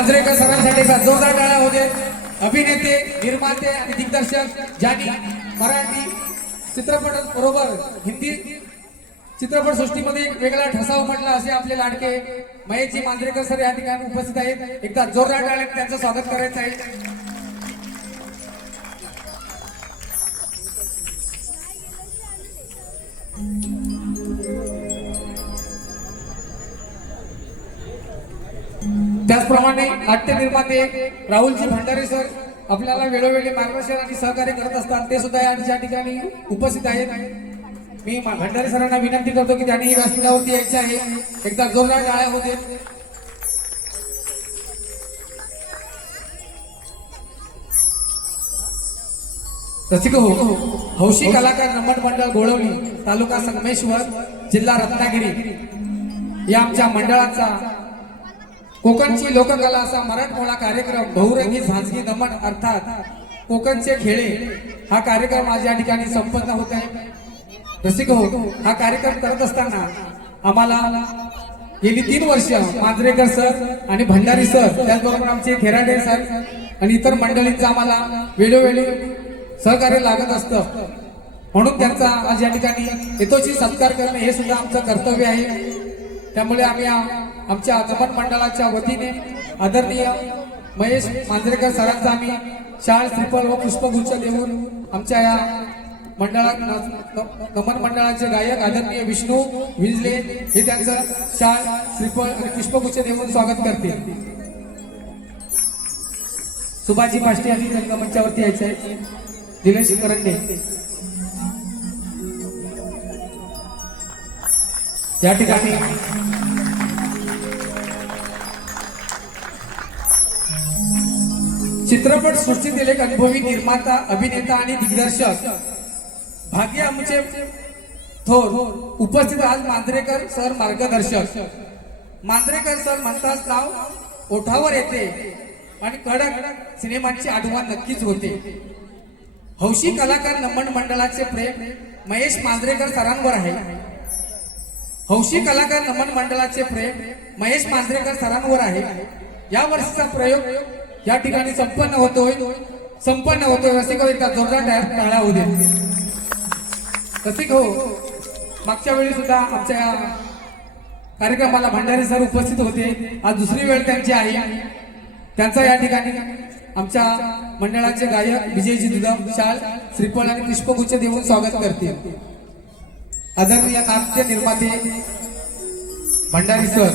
मांजरेकर सगळ्यांसाठी एकदा जोरदार टाळ्या होते अभिनेते निर्माते आणि दिग्दर्शक ज्यांनी मराठी चित्रपट बरोबर हिंदी चित्रपट सृष्टीमध्ये एक वेगळा ठसाव म्हटला असे आपले लाडके महेशजी मांजरेकर सर या ठिकाणी उपस्थित आहेत. एकदा जोरदार टाळ्याने त्यांचं स्वागत करायचं आहे. त्याचप्रमाणे नाट्य निर्माते राहुलजी भंडारे सर आपल्याला वेळोवेळी मार्गदर्शन आणि सहकार्य करत असतात. ते सुद्धा या ठिकाणी उपस्थित आहेत. मी भंडारे सरांना विनंती करतो की त्यांनी व्यासपीठावरती यायचे आहे. एकदा जोरदार गाळ्या होते. रसिक हो हौशी कलाकार नमन मंडळ गोळवली तालुका संगमेश्वर जिल्हा रत्नागिरी. या आमच्या मंडळाचा कोकणची लोककला असा मराठमोळा कार्यक्रम बहुरंगी झांजगी नमन अर्थात कोकणचे खेळे हा कार्यक्रम आज या ठिकाणी संपन्न होत आहे. रसिक हो हा कार्यक्रम करत असताना आम्हाला गेली तीन वर्ष मांजरेकर सर आणि भंडारी सर त्याचबरोबर आमचे थेराडे सर आणि इतर मंडळींचं आम्हाला वेळोवेळी सहकार्य लागत असतं. म्हणून त्यांचा आज या ठिकाणी यथोचित सत्कार करणं हे सुद्धा आमचं कर्तव्य आहे. त्यामुळे आम्ही आमच्या आगमन मंडळाच्या वतीने आदरणीय महेश मांजरेकर सरांचा आम्ही शाळ श्रीफळ व पुष्पगुच्छ देऊन आमच्या या मंडळात न- नमन मंडळाचे गायक आदरणीय विष्णू विजले हे त्यांचं शाळ श्रीफळ आणि पुष्पगुच्छ देऊन स्वागत करतील. सुभाजी पाष्टे यांनी रंगमंचावरती यायचे आहे. दिनेश करंडे. या ठिकाणी चित्रपट सृष्टीतील एक अनुभवी निर्माता अभिनेता आणि दिग्दर्शक. भाग्य आमचे थोर. उपस्थित आज मांजरेकर सर मार्गदर्शक. मांजरेकर सर म्हणतात नाव ओठावर येते आणि कडक सिनेमांची आठवण नक्कीच होते. हौशी कलाकार नमन मंडळाचे प्रेम महेश मांजरेकर सरांवर आहे. हौशी कलाकार नमन मंडळाचे प्रेम महेश मांजरेकर सरांवर आहे. या वर्षीचा प्रयोग या ठिकाणी संपन्न होतोय. संपन्न होतोय. रसिक हो, एकदा जोरदार टाळा होऊ दे. रसिक हो मागच्या वेळी सुद्धा आमच्या या कार्यक्रमाला भंडारी सर उपस्थित होते. आज दुसरी वेळ त्यांची आहे. त्यांचा या ठिकाणी आमच्या मंडळाचे गायक विजयजी दुधम शाल श्रीफळ आणि पुष्पगुच्छ देऊन स्वागत करते आदरणीय नाट्य निर्माते भंडारी सर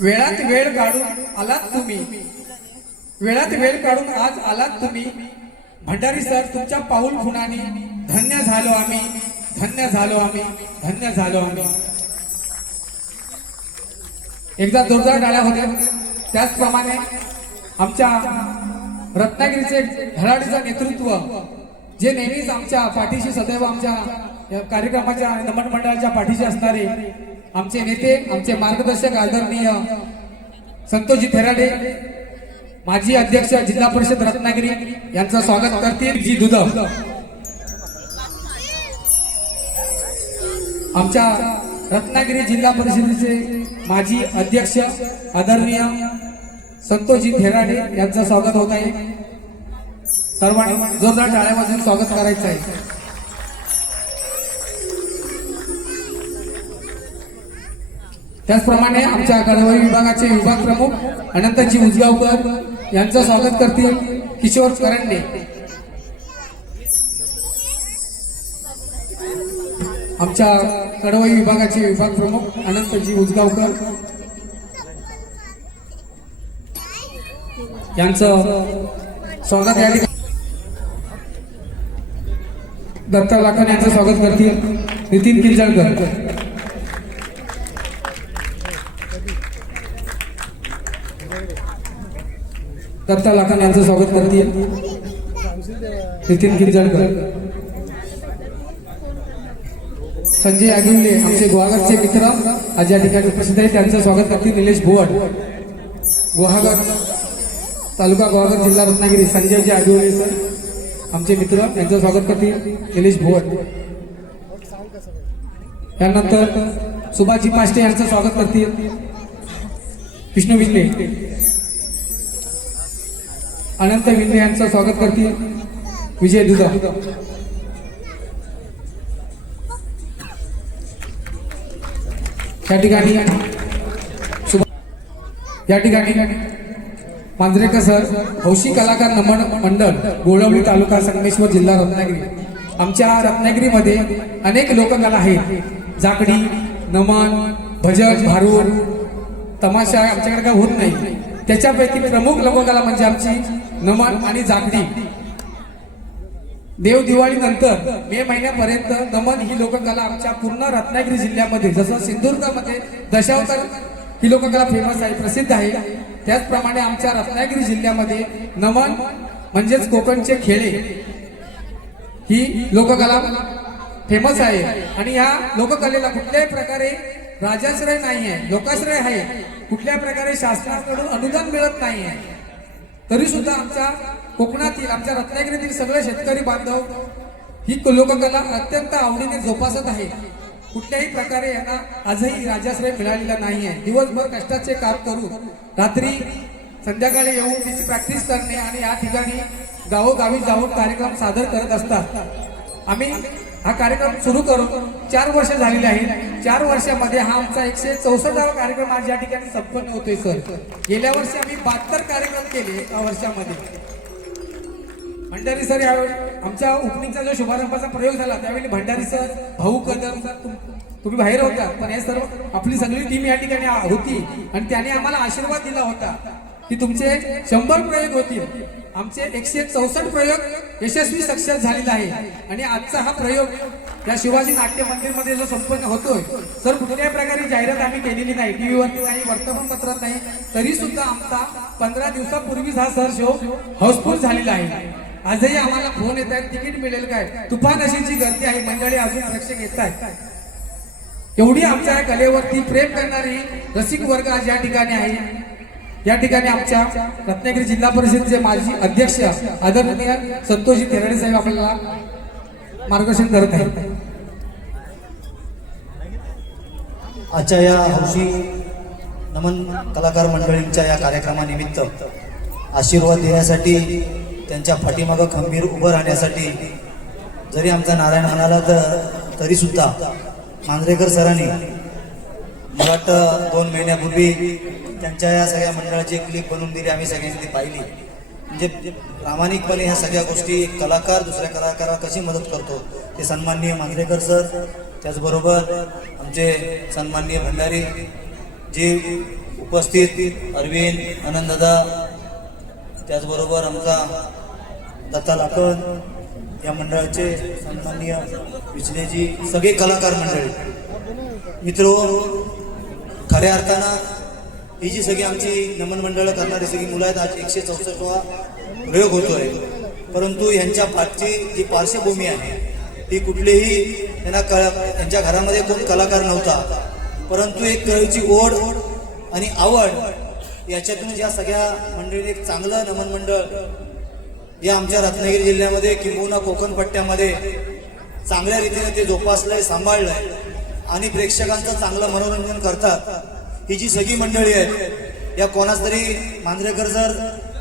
वेळात वेळ काढून आलात तुम्ही. वेळात वेळ काढून आज आलात तुम्ही. भंडारी सर तुमच्या पाऊल खुणाने धन्य झालो आम्ही. धन्य झालो आम्ही. धन्य झालो आम्ही. एकदा जोरदार डाळ्या होत्या त्याचप्रमाणे आमच्या रत्नागिरीचे धडाडीचं नेतृत्व जे नेहमीच आमच्या पाठीशी सदैव आमच्या कार्यक्रमाच्या आणि नमन मंडळाच्या पाठीशी असणारे आमचे नेते आमचे मार्गदर्शक आदरणीय संतोषजी थेराडे माजी अध्यक्ष जिल्हा परिषद रत्नागिरी यांचं स्वागत करतील जी दुध. आमच्या रत्नागिरी जिल्हा परिषदेचे माजी अध्यक्ष आदरणीय संतोषजी थेराडे यांचं स्वागत होत आहे. सर्वांनी जोरदार टाळ्या स्वागत करायचं आहे. त्याचप्रमाणे आमच्या कडवई विभागाचे विभाग प्रमुख अनंतजी उजगावकर यांचं स्वागत करतील किशोर करंडे. आमच्या कडवई विभागाचे विभाग प्रमुख अनंतजी उजगावकर यांचं स्वागत या ठिकाणी दत्ता लाखन यांचं स्वागत करतील. नितीन किंजळकर दत्ता लाखन यांचं स्वागत करते नितीन किंजळकर संजय आगिवले आमचे गुहागरचे मित्र. आज या ठिकाणी उपस्थित आहेत. त्यांचं स्वागत करते निलेश भुवड गुहागर तालुका गुहागर जिल्हा रत्नागिरी. संजयजी आगिवले सर. आमचे मित्र यांचं स्वागत करते निलेश भुवड त्यानंतर सुभाजी पाष्टे यांचं स्वागत करतील. विष्णू विष्णे अनंत विंदे यांचं स्वागत करतील विजय दुधा. या ठिकाणी या ठिकाणी मांजरेकर सर हौशी कलाकार नमन मंडळ गोळवली तालुका संगमेश्वर जिल्हा रत्नागिरी. आमच्या रत्नागिरीमध्ये अनेक लोककला आहेत. जाकडी नमन भजन भारूर तमाशा आमच्याकडे काय होत नाही. त्याच्यापैकी प्रमुख लोककला म्हणजे आमची नमन आणि जागडी देव दिवाळी नंतर मे महिन्यापर्यंत नमन ही लोककला आमच्या पूर्ण रत्नागिरी जिल्ह्यामध्ये जसं सिंधुदुर्गमध्ये दशावतार ही लोककला फेमस आहे प्रसिद्ध आहे. त्याचप्रमाणे आमच्या रत्नागिरी जिल्ह्यामध्ये नमन म्हणजेच कोकणचे खेळे ही लोककला फेमस आहे. आणि या लोककलेला कुठल्याही प्रकारे राजाश्रय नाही आहे लोकाश्रय आहे. कुठल्याही प्रकारे शासनाकडून अनुदान मिळत नाही आहे तरी सुद्धा आमच्या कोकणातील आमच्या रत्नागिरीतील सगळे शेतकरी बांधव ही लोककला अत्यंत आवडीने जोपासत आहे कुठल्याही प्रकारे यांना आजही राजाश्रय मिळालेला नाही आहे दिवसभर कष्टाचे काम करून रात्री संध्याकाळी येऊन तिची प्रॅक्टिस करणे आणि या ठिकाणी गावोगावी जाऊन कार्यक्रम सादर करत असतात. आम्ही हा कार्यक्रम सुरू करून चार वर्ष झालेले आहेत चार वर्षामध्ये हा आमचा एकशे चौसष्टावा कार्यक्रम आज या ठिकाणी संपन्न होतोय सर. गेल्या वर्षी आम्ही बहात्तर कार्यक्रम केले एका वर्षामध्ये. भंडारी सर यावेळी आमच्या ओपनिंगचा जो शुभारंभाचा प्रयोग झाला त्यावेळी भंडारी सर भाऊ कदम सर तुम्ही बाहेर होता पण हे सर्व आपली सगळी टीम या ठिकाणी होती. आणि त्याने आम्हाला आशीर्वाद दिला होता की तुमचे शंभर प्रयोग होतील. आमचे एकशे चौसष्ट प्रयोग यशस्वी सक्सेस झालेला आहे. आणि आजचा हा प्रयोग या शिवाजी नाट्य मंदिरमध्ये जो संपन्न होतोय सर कुठल्याही प्रकारे जाहिरात आम्ही केलेली नाही. टीव्हीवरती नाही वर्तमानपत्रात नाही तरी सुद्धा आमचा पंधरा दिवसापूर्वीच हा सर शो हाऊसफुल झालेला आहे. आजही आम्हाला फोन येत आहेत तिकीट मिळेल काय? तुफान अशीची गर्दी आहे मंडळी अजून प्रेक्षक येत आहेत. एवढी आमच्या या कलेवरती प्रेम करणारी रसिक वर्ग आज या ठिकाणी आहे. या ठिकाणी आमच्या रत्नागिरी जिल्हा परिषदेचे माजी अध्यक्ष आदरणीय संतोषी तेराडे साहेब आपल्याला मार्गदर्शन करत आहेत. आजच्या या हौशी नमन कलाकार मंडळींच्या या कार्यक्रमानिमित्त आशीर्वाद देण्यासाठी त्यांच्या पाठीमागं खंबीर उभं राहण्यासाठी जरी आमचा नारायण म्हणाला तर तरीसुद्धा मांजरेकर सरांनी मला वाटतं दोन महिन्यापूर्वी त्यांच्या या सगळ्या मंडळाची एक क्लिप बनवून दिली आम्ही सगळ्यांनी ती पाहिली. म्हणजे प्रामाणिकपणे ह्या सगळ्या गोष्टी एक कलाकार दुसऱ्या कलाकाराला कशी मदत करतो ते सन्माननीय मांजरेकर सर त्याचबरोबर आमचे सन्माननीय भंडारी जे उपस्थित अरविंद आनंददा त्याचबरोबर आमचा दत्ता लाकण या मंडळाचे सन्माननीय विचलेजी सगळे कलाकार मंडळी. मित्र खऱ्या अर्थानं ही जी सगळी आमची नमन मंडळं करणारी सगळी मुलं आहेत आज एकशे चौसष्टवा प्रयोग होतोय. परंतु यांच्या पाठची जी पार्श्वभूमी आहे ती कुठलीही त्यांना कळ त्यांच्या घरामध्ये कोण कलाकार नव्हता. परंतु एक कलेची ओढ आणि आवड याच्यातून या सगळ्या मंडळीने एक चांगलं नमन मंडळ या आमच्या रत्नागिरी जिल्ह्यामध्ये किंबहुना कोकण पट्ट्यामध्ये चांगल्या रीतीने ते जोपासलंय सांभाळलंय. आणि प्रेक्षकांचं चांगलं मनोरंजन करतात. ही जी सगळी मंडळी आहेत या कोणाच तरी मांजरेकर जर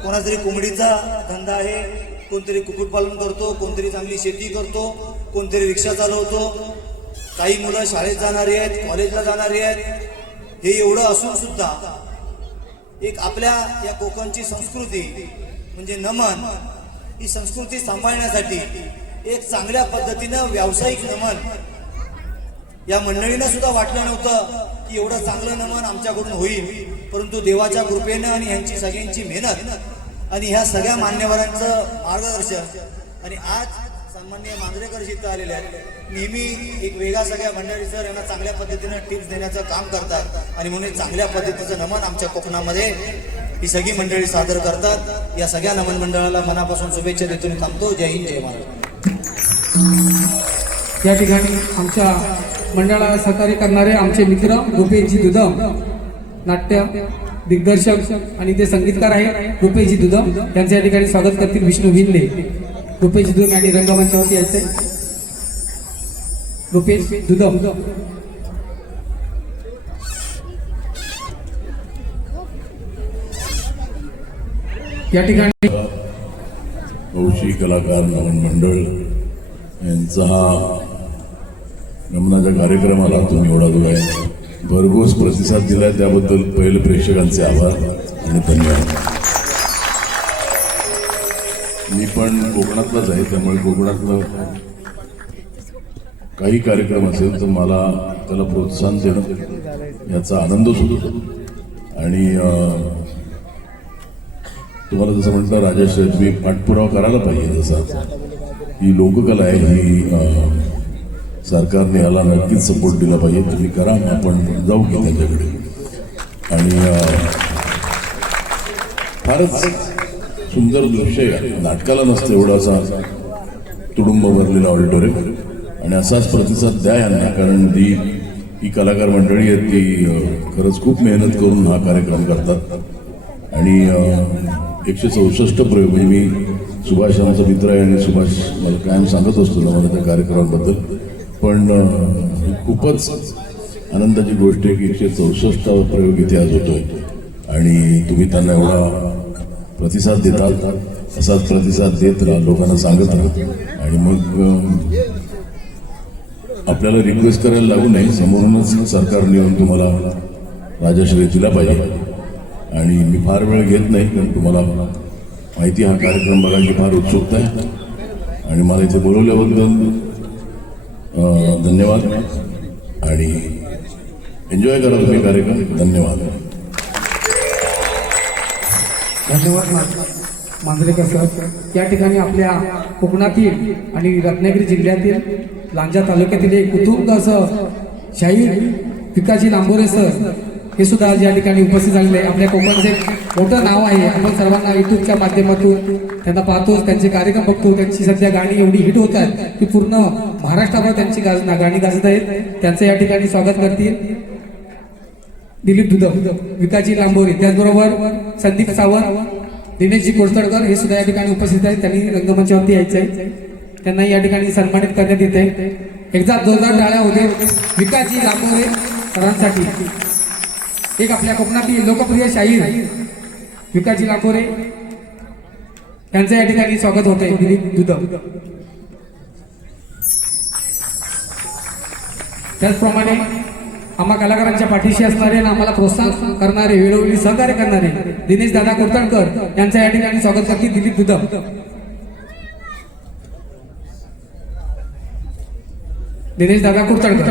कोणाच तरी कोंबडीचा धंदा आहे कोणतरी कुक्कुटपालन करतो कोणतरी चांगली शेती करतो कोणतरी रिक्षा चालवतो काही मुलं शाळेत जाणारी आहेत कॉलेजला जाणारी आहेत हे एवढं असून सुद्धा एक आपल्या या कोकणची संस्कृती म्हणजे नमन ही संस्कृती सांभाळण्यासाठी एक चांगल्या पद्धतीनं व्यावसायिक नमन या मंडळीनं सुद्धा वाटलं नव्हतं की एवढं चांगलं नमन आमच्याकडून होईल. परंतु देवाच्या कृपेनं आणि ह्यांची सगळ्यांची मेहनत आणि ह्या सगळ्या मान्यवरांचं मार्गदर्शन आणि आज सन्मान्य मांजरेकर जिथं आलेले आहेत नेहमी एक वेगळा सगळ्या मंडळी सर यांना चांगल्या पद्धतीनं टिप्स देण्याचं काम करतात आणि म्हणून चांगल्या पद्धतीचं नमन आमच्या कोकणामध्ये ही सगळी मंडळी सादर करतात. या सगळ्या नमन मंडळाला मनापासून शुभेच्छा देतो थांबतो. जय हिंद जय महाराज या ठिकाणी आमच्या मंडळाला सहकार्य करणारे आमचे मित्र गोपेशजी दुधम नाट्य दिग्दर्शक आणि ते संगीतकार आहेत गोपेशजी दुधम. त्यांचे या ठिकाणी स्वागत करतील विष्णू भिल्ले रुपेश दुधम आणि रंगमंचावरती यायचे रुपेश दुधम. या ठिकाणी कौशी कलाकार नवन मंडळ यांचा हा नमनाच्या कार्यक्रमाला तुम्ही एवढा जो आहे. भरघोस प्रतिसाद दिला त्याबद्दल पहिले प्रेक्षकांचे आभार आणि धन्यवाद. मी पण कोकणातलाच आहे त्यामुळे कोकणातलं काही कार्यक्रम असेल तर मला त्याला प्रोत्साहन देणं याचा आनंदच होतो. आणि तुम्हाला जसं म्हटलं राजेश तुम्ही पाठपुरावा करायला पाहिजे जसा. ही लोककला आहे ही सरकारने याला नक्कीच सपोर्ट दिला पाहिजे. तुम्ही करा आपण जाऊ की त्यांच्याकडे. आणि फारच सुंदर दृश्य आहे. नाटकाला नसतं एवढा असा तुडुंब भरलेला ऑडिटोरियम. आणि असाच प्रतिसाद द्या यांना कारण ती ही कलाकार मंडळी आहेत ती खरंच खूप मेहनत करून हा कार्यक्रम करतात. आणि एकशे चौसष्ट प्रयोग म्हणजे मी सुभाष यांचा मित्र आहे आणि सुभाष मला कायम सांगत असतो ना मला त्या कार्यक्रमाबद्दल. पण खूपच आनंदाची गोष्ट आहे की एकशे चौसष्टावा प्रयोग इथे आज होतोय. आणि तुम्ही त्यांना एवढा प्रतिसाद देतात असाच प्रतिसाद देत राहा लोकांना सांगत राहा. आणि मग आपल्याला रिक्वेस्ट करायला लागू नये समोरूनच सरकारने येऊन तुम्हाला राजाश्रय दिला पाहिजे. आणि मी फार वेळ घेत नाही कारण तुम्हाला माहिती हा कार्यक्रम बघायची फार उत्सुकता आहे. आणि मला इथे बोलवल्याबद्दल धन्यवाद. आणि एन्जॉय करा तुम्ही कार्यक्रम. धन्यवाद. धन्यवाद मांजरेकर सर. या ठिकाणी आपल्या कोकणातील आणि रत्नागिरी जिल्ह्यातील लांजा तालुक्यातील एक कुतुंब असं शाहीर पिकाजी लांबोरे सर हे सुद्धा आज या ठिकाणी उपस्थित झालेले आहे आपल्या कोकणचे मोठं नाव आहे. आपण सर्वांना युट्यूबच्या माध्यमातून त्यांना पाहतोच त्यांचे कार्यक्रम बघतो त्यांची सध्या गाणी एवढी हिट होत आहेत की पूर्ण महाराष्ट्राभर त्यांची गाजना गाणी गाजत आहेत. त्यांचं या ठिकाणी स्वागत करतील. दिलीप दुधव विकाजी लांबोरे त्याचबरोबर संदीप सावंत दिनेशजी कोळसडकर हे सुद्धा या ठिकाणी उपस्थित आहेत. त्यांनी रंगमंचावरती यायचं आहे. त्यांना या ठिकाणी सन्मानित करण्यात येत आहे एकदा जोरदार टाळ्या होते विकासजी लांबोरे सरांसाठी. एक आपल्या कोकणातील लोकप्रिय शाहीर विकाजी लाकोरे यांचं या ठिकाणी स्वागत होते दिलीप दुधव त्याचप्रमाणे आम्हा कलाकारांच्या पाठीशी असणारे आणि आम्हाला प्रोत्साहन करणारे वेळोवेळी सहकार्य करणारे दिनेश दादा कोरतणकर यांचं या ठिकाणी स्वागत करते दिलीप दुधम दिनेश दादा कुरतडकर